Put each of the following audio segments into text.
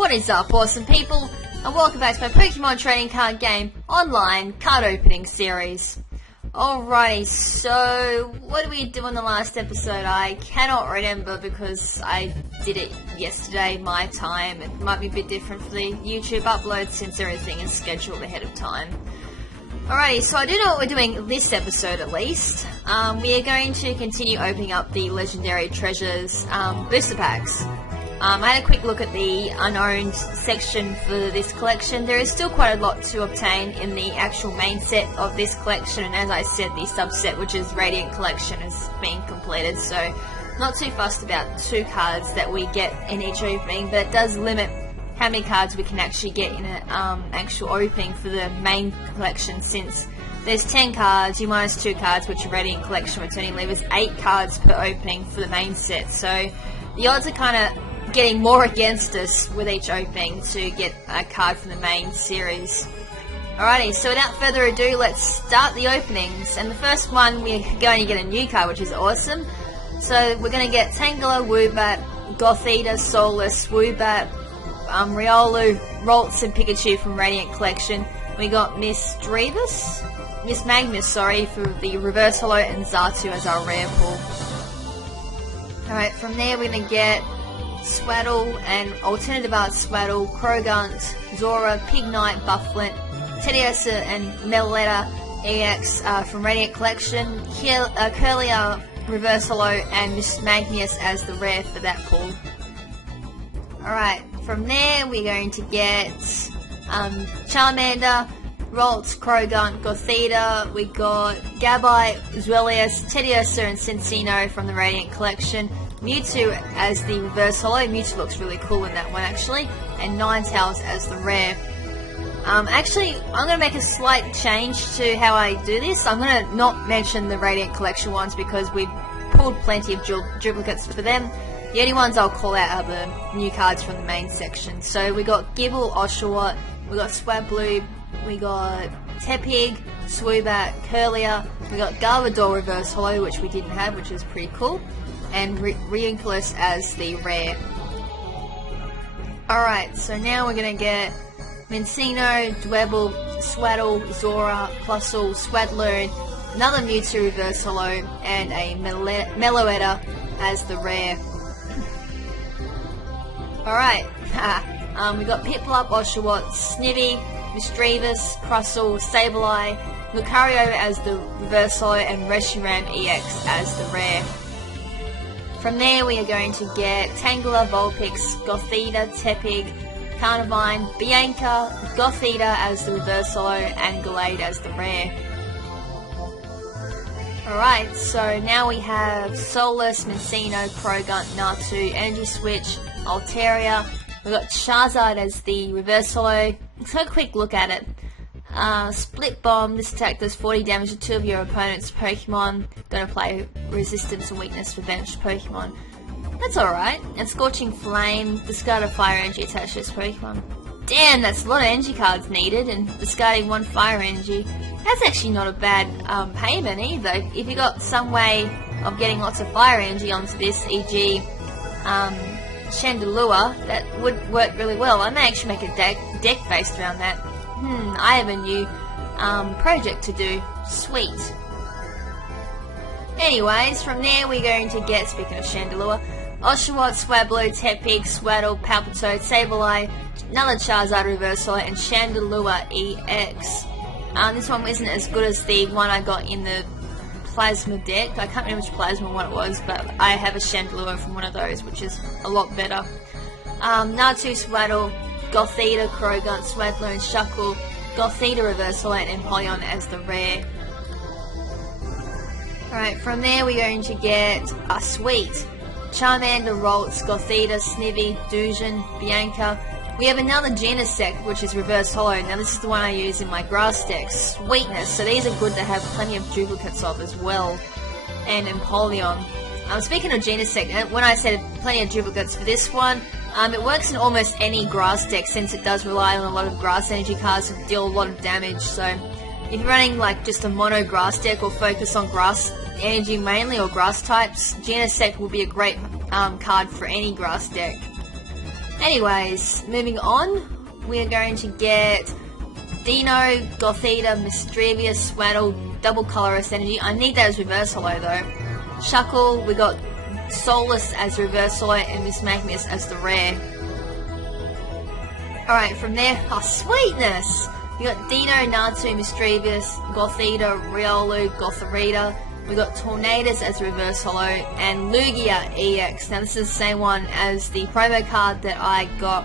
What is up, awesome people, and welcome back to my Pokemon trading card game online card opening series. Alrighty, so what did we do in the last episode? I cannot remember because I did it yesterday, my time. It might be a bit different for the YouTube upload since everything is scheduled ahead of time. Alrighty, so I do know what we're doing this episode at least. We are going to continue opening up the Legendary Treasures booster packs. I had a quick look at the unowned section for this collection. There is still quite a lot to obtain in the actual main set of this collection, and as I said, the subset, which is Radiant Collection, is being completed, so not too fussed about 2 cards that we get in each opening, but it does limit how many cards we can actually get in an actual opening for the main collection, since there's 10 cards, you minus 2 cards, which are Radiant Collection, which only leaves 8 cards per opening for the main set, so the odds are kind of getting more against us with each opening to get a card from the main series. Alrighty, so without further ado, let's start the openings. And the first one, we're going to get a new card, which is awesome. So we're going to get Tangela, Woobat, Gothita, Solus, Woobat, Riolu, Ralts, and Pikachu from Radiant Collection. We got Miss Magnus, for the Reverse Holo, and Xatu as our rare pull. Alright, from there we're going to get Swaddle and Alternative Art Swaddle, Croagunk, Zora, Pignite, Bufflint, Teddiursa and Meletta EX from Radiant Collection, Curlier, Reverse Holo, and Miss Magnus as the rare for that pull. Alright, from there we're going to get Charmander, Ralts, Croagunk, Gothita, we got Gabite, Zweilous, Teddiursa and Cinccino from the Radiant Collection, Mewtwo as the Reverse Holo. Mewtwo looks really cool in that one actually, and Ninetales as the rare. Actually, I'm going to make a slight change to how I do this. I'm going to not mention the Radiant Collection ones because we've pulled plenty of duplicates for them. The only ones I'll call out are the new cards from the main section. So we got Gible, Oshawott, we got Swablu, we got Tepig, Swoobat, Curlier, we got Garbodor Reverse Holo, which we didn't have, which is pretty cool, and Ridiculous as the rare. Alright, so now we're going to get Mincino, Dwebble, Swaddle, Zora, Plusle, Swadloon, another Mewtwo Reverse Holo, and a Meloetta as the rare. Alright, we got Piplup, Oshawott, Snivy, Misdreavus, Crustle, Sableye, Lucario as the Reverse Holo, and Reshiram EX as the rare. From there we are going to get Tangela, Vulpix, Gothita, Tepig, Carnivine, Bianca, Gothita as the Reverse Holo, and Gallade as the rare. Alright, so now we have Solus, Mincino, Croagunk, Natu, Energy Switch, Altaria. We've got Charizard as the Reverse Holo. Let's have a quick look at it. Split Bomb, this attack does 40 damage to 2 of your opponent's Pokemon. Gonna play Resistance and Weakness for benched Pokemon. That's alright. And Scorching Flame, discard a Fire Energy attached to this Pokemon. Damn, that's a lot of energy cards needed, and discarding 1 Fire Energy. That's actually not a bad payment either. If you got some way of getting lots of Fire Energy onto this, e.g. Chandelure, that would work really well. I may actually make a deck based around that. I have a new project to do. Sweet. Anyways, from there we're going to get, speaking of Chandelure, Oshawott, Swablu, Tepig, Swaddle, Palpitoad, Sableye, another Charizard Reverse Holo, and Chandelure EX. This one isn't as good as the one I got in the Plasma deck. I can't remember which Plasma one it was, but I have a Chandelure from one of those, which is a lot better. Natu, Swaddle, Gothita, Croagunk, Swadloon, Shuckle, Gothita Reverse Holo, and Empoleon as the rare. Alright, from there we're going to get a sweet Charmander, Ralts, Gothita, Snivy, Dusion, Bianca. We have another Genesect, which is Reverse Holo. Now this is the one I use in my grass deck. Sweetness. So these are good to have plenty of duplicates of as well. And Empoleon. Speaking of Genesect, when I said plenty of duplicates for this one, it works in almost any grass deck since it does rely on a lot of grass energy cards to deal a lot of damage. So if you're running like just a mono grass deck or focus on grass energy mainly or grass types, Genesect will be a great card for any grass deck. Anyways, moving on, we're going to get Dino, Gothita, Mischievous, Swaddle, Double Colorless Energy. I need that as reverse holo though. Shuckle, we got Soulless as reverse holo and Miss Magnius as the rare. Alright, from there, sweetness! We got Dino, Natsu, Mischievous, Gothita, Riolu, Gothorita. We got Tornadus as reverse holo and Lugia EX. Now this is the same one as the promo card that I got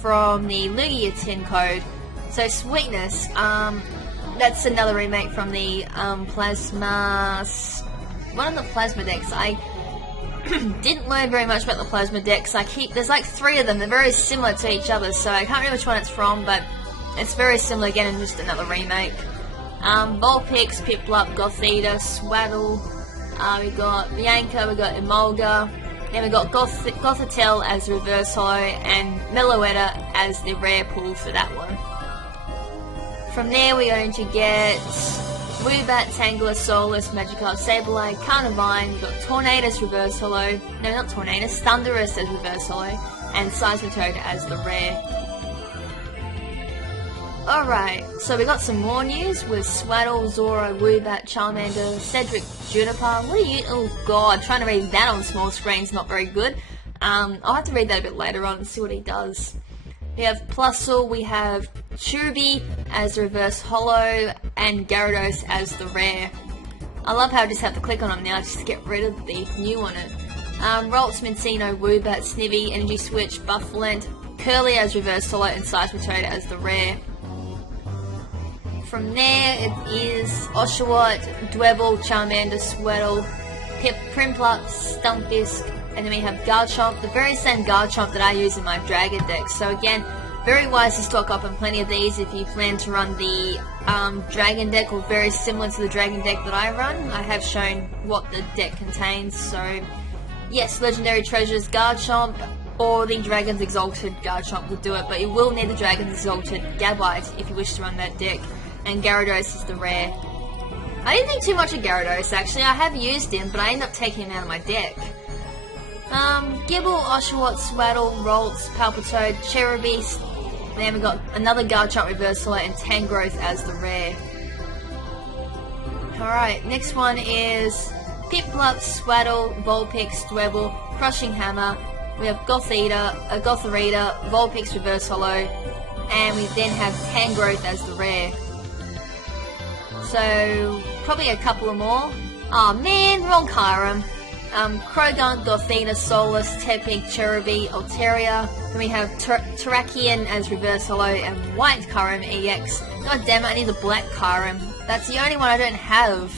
from the Lugia tin code. So sweetness, that's another remake from the Plasma, one of the Plasma decks. I didn't learn very much about the Plasma decks. There's like 3 of them, they're very similar to each other, so I can't remember which one it's from, but it's very similar again and just another remake. Vulpix, Piplup, Gothita, Swaddle, we got Bianca, we got Emolga, then we got Gothitelle as reverse holo and Meloetta as the rare pull for that one. From there we're going to get Woobat, Tangler, Soulless, Magikarp, Sableye, Carnivine, we've got Tornadus reverse holo, no not Tornadus, Thundurus as reverse holo, and Seismitoad as the rare. Alright, so we got some more news with Swaddle, Zoro, Woobat, Charmander, Cedric, Juniper. What are you? Oh god, trying to read that on small screen's not very good. I'll have to read that a bit later on and see what he does. We have Plusle, we have Cherubi as reverse holo, and Gyarados as the rare. I love how I just have to click on them now just to get rid of the new on it. Ralts, Mincino, Woobat, Snivy, Energy Switch, Buffalent, Curly as reverse holo, and Seismitoad as the rare. From there it is Oshawott, Dwebble, Charmander, Swaddle, Prinplup, Stunfisk, and then we have Garchomp, the very same Garchomp that I use in my Dragon deck. So again, very wise to stock up on plenty of these if you plan to run the Dragon deck, or very similar to the Dragon deck that I run. I have shown what the deck contains, so yes, Legendary Treasures, Garchomp, or the Dragon's Exalted Garchomp would do it, but you will need the Dragon's Exalted Gabite if you wish to run that deck, and Gyarados is the rare. I didn't think too much of Gyarados actually, I have used him, but I ended up taking him out of my deck. Gibble, Oshawott, Swaddle, Ralts, Palpitoad, Cherubi, then we got another Garchomp reverse holo and Tangrowth as the rare. Alright, next one is Piplup, Swaddle, Vulpix, Dwebble, Crushing Hammer, we have Gothita, Gothorita, Vulpix reverse holo, and we then have Tangrowth as the rare. So, probably a couple of more. Oh man, wrong Kyurem. Krogan, Gothita, Soulless, Tepig, Cherubi, Altaria. Then we have Terrakion as reverse holo and white Kyurem EX. God damn it, I need the black Kyurem. That's the only one I don't have.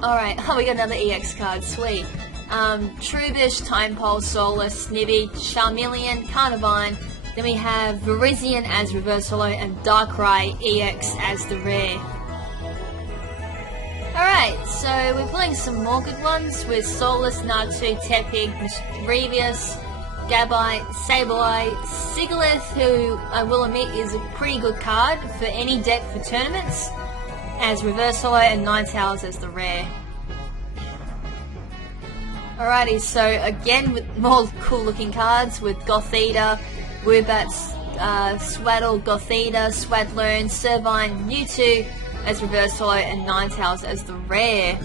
Alright, oh we got another EX card, sweet. Trubbish, Timepulse, Soulless, Snivy, Charmeleon, Carnivine. Then we have Virizion as reverse holo and Darkrai EX as the rare. Alright, so we're pulling some more good ones with Soulless, Natsu, Tepig, Mischievous, Gabite, Sableye, Sigilyph, who I will admit is a pretty good card for any deck for tournaments, as reverse holo, and Ninetales as the rare. Alrighty, so again with more cool looking cards with Gothita, Woobat, Swaddle, Gothita, Swadloon, Servine, Mewtwo as reverse holo, and Ninetales as the rare.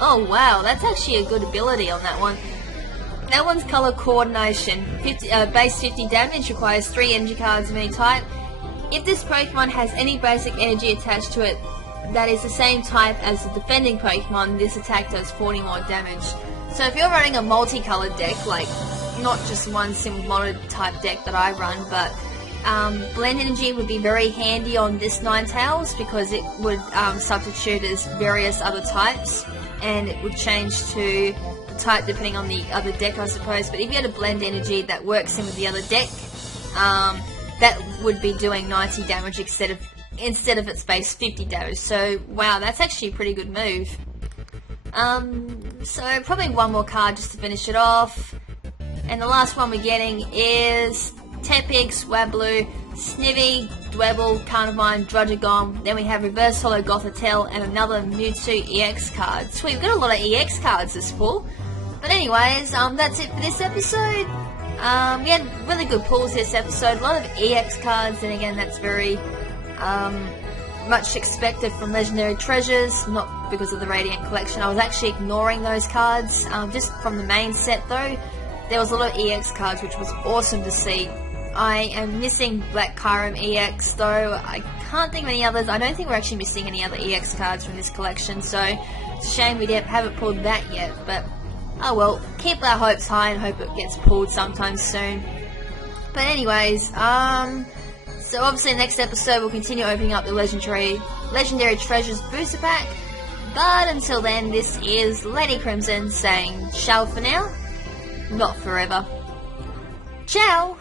Oh wow, that's actually a good ability on that one. That one's color coordination. Base 50 damage, requires 3 energy cards of any type. If this Pokemon has any basic energy attached to it that is the same type as the defending Pokemon, this attack does 40 more damage. So if you're running a multicolored deck, like not just one single mono-type deck that I run, but Blend Energy would be very handy on this Ninetales because it would substitute as various other types, and it would change to the type depending on the other deck, I suppose. But if you had a Blend Energy that works in with the other deck, that would be doing 90 damage instead of its base 50 damage. So wow, that's actually a pretty good move. So probably one more card just to finish it off. And the last one we're getting is Tepig, Swablu, Snivy, Dwebble, Carnivine, Druddigon, then we have Reverse Holo Gothitelle, and another Mewtwo EX card. Sweet, we've got a lot of EX cards this pull. But anyways, that's it for this episode. We had really good pulls this episode, a lot of EX cards, and again, that's very much expected from Legendary Treasures, not because of the Radiant Collection. I was actually ignoring those cards, just from the main set though. There was a lot of EX cards, which was awesome to see. I am missing Black Kyurem EX though. I can't think of any others. I don't think we're actually missing any other EX cards from this collection, so it's a shame we haven't pulled that yet, but oh well, keep our hopes high and hope it gets pulled sometime soon. But anyways, so obviously next episode we'll continue opening up the Legendary Treasures booster pack. But until then, this is LadyKrimZen saying ciao for now, not forever. Ciao!